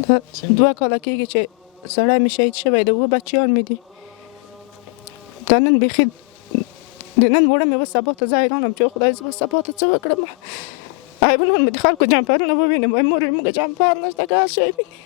دا 2 کاله کېږي چې سړی مې شهید شوی دی، 2 بچیان مې دي. دا نن بیخي د نن وړه مې اوس سبا ته زه حیران یم چې خدای زه به سبا ته څه وکړم. ایبنون مې د خلکو جمپرونه ووینم، وایي مور موږ جمپر نشته که هر شی ویني.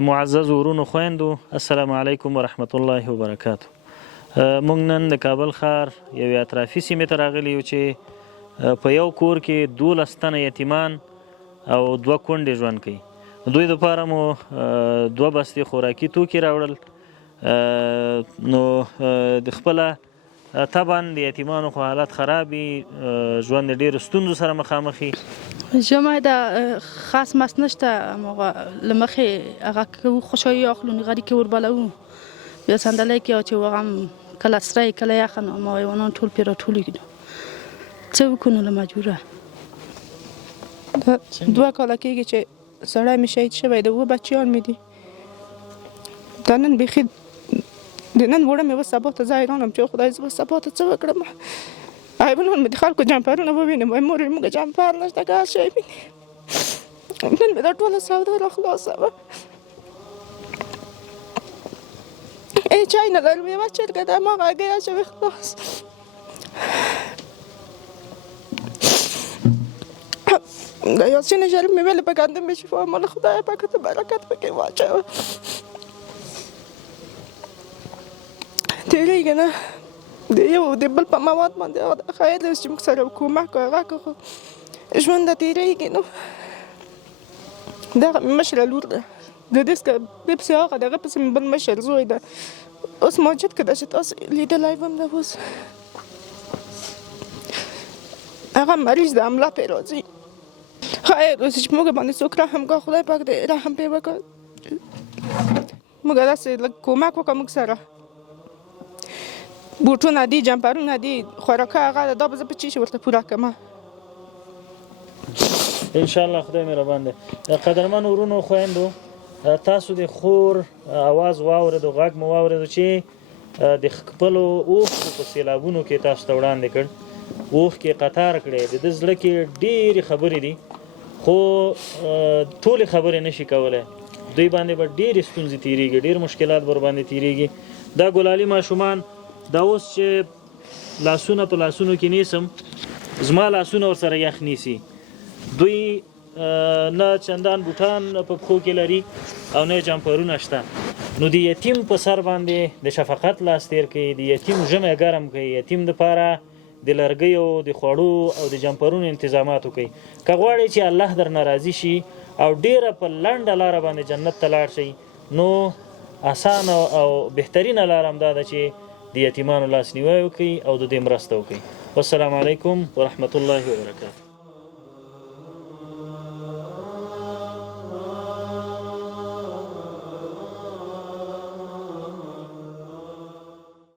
معزز ورونو خویندو، السلام علیکم ورحمت الله وبرکاتو. موږ نن د کابل ښار یوې اطرافي سیمې ته راغلي یو چې په یو کور کې 12 تنه یتیمان او 2 کونډې ژوند کوي. دوی دپاره مو 2 بستې خوراکي توکي راوړل. نو د خپله طبعا د یتیمانو خو حالت خراب وي، ژوند د ډېرو ستونزو سره مخامخ وي. ژمی ده، خاص مست نشته، هماغه له مخې هغه کوو خوشحالي اخلو، نغري کې وربلوو، بیا صندلی کې اچوو، هغه هم کله سری کله یخه، نو ما حیوانان ټول پرې راټول کړو. څه وکړو نو له مجبوره. دا 2 کاله کېږي چې سړی مې شهید شوی دی، 2 بچیان مې دي. دا نن بیخي د نن وړه مې اوس سبا ته زه حیران یم چې خدای زه به سبا ته څه وکړم. ایبنون مې د خلکو جمپرونه ووینم، وایي مور موږ جمپر نشته که هر شی ویني. نن مې دا ټوله سودا راخلاصه وه. چای نه لرم، یوه چرګه ده، هماغه هګۍ اچوي خلاص. د یاسین شریف مې ویلې په ګندم مې شفا مال خدای پاکه ته برکت پکې واچوه. تېرېږي نه د یو د بل په مواد باندې خیر دی چې موږ سره کومک او هغه خو ژوند د تېرېږي. نو دغه مې مشره لور ده، د دې څخه دې پسې هغه د هغه پسې مې بل مشر زوی ده، اوس مسجد کې ده چې تاسو لیدلی به هم ده. اوس هغه مریض ده، حمله پرې راځي. خیر اوس چې موږ باندې څوک رحم کوه، خدای پاک دې رحم پرې وکړه، موږ داسې لږ کومک وکړه موږ سره. بوټونه دي، جمپرونه دي، خوراکه هغه ده، دا به زه په چی شي ورته پوره کړم. انشاءالله خدای مهربان دی. قدرمن ورونو خویندو، تاسو د خور اواز واورېدو، غږ مو واورېدو چې د خپلو اوښکو په سیلابونو کې تاسو ته وړاندې کړ. اوښکې قطار کړې، د ده زړه کې ډېرې خبرې دي، خو ټولې خبرې نشي کولی. دوی باندې به ډېرې ستونزې تېرېږي، ډېر مشکلات به ورباندې تېرېږي. دا ګلالي ماشومان دا اوس چې لاسونه په لاسونو کې نیسم، زما لاسونه ورسره یخ نیسي. دوی نه چندان بوټان په پښو کې لري او نه جمپرونه شته. نو د یتیم په سر باندې د شفقت لاس تیر کوي، د یتیم ژمی ګرم کوي، یتیم دپاره د لرګیو د خوړو او د جمپرونو انتظامات وکوي. که غواړئ چې الله درنه راضي شي او ډېره په لنډه لاره باندې جنت ته لاړ شئ، نو اسانه او بهترینه لاره همدا ده چې د یتیمانو لاسنیوی وکړئ او د دې مرسته وکړئ. والسلام علیکم ورحمت الله وبرکاته.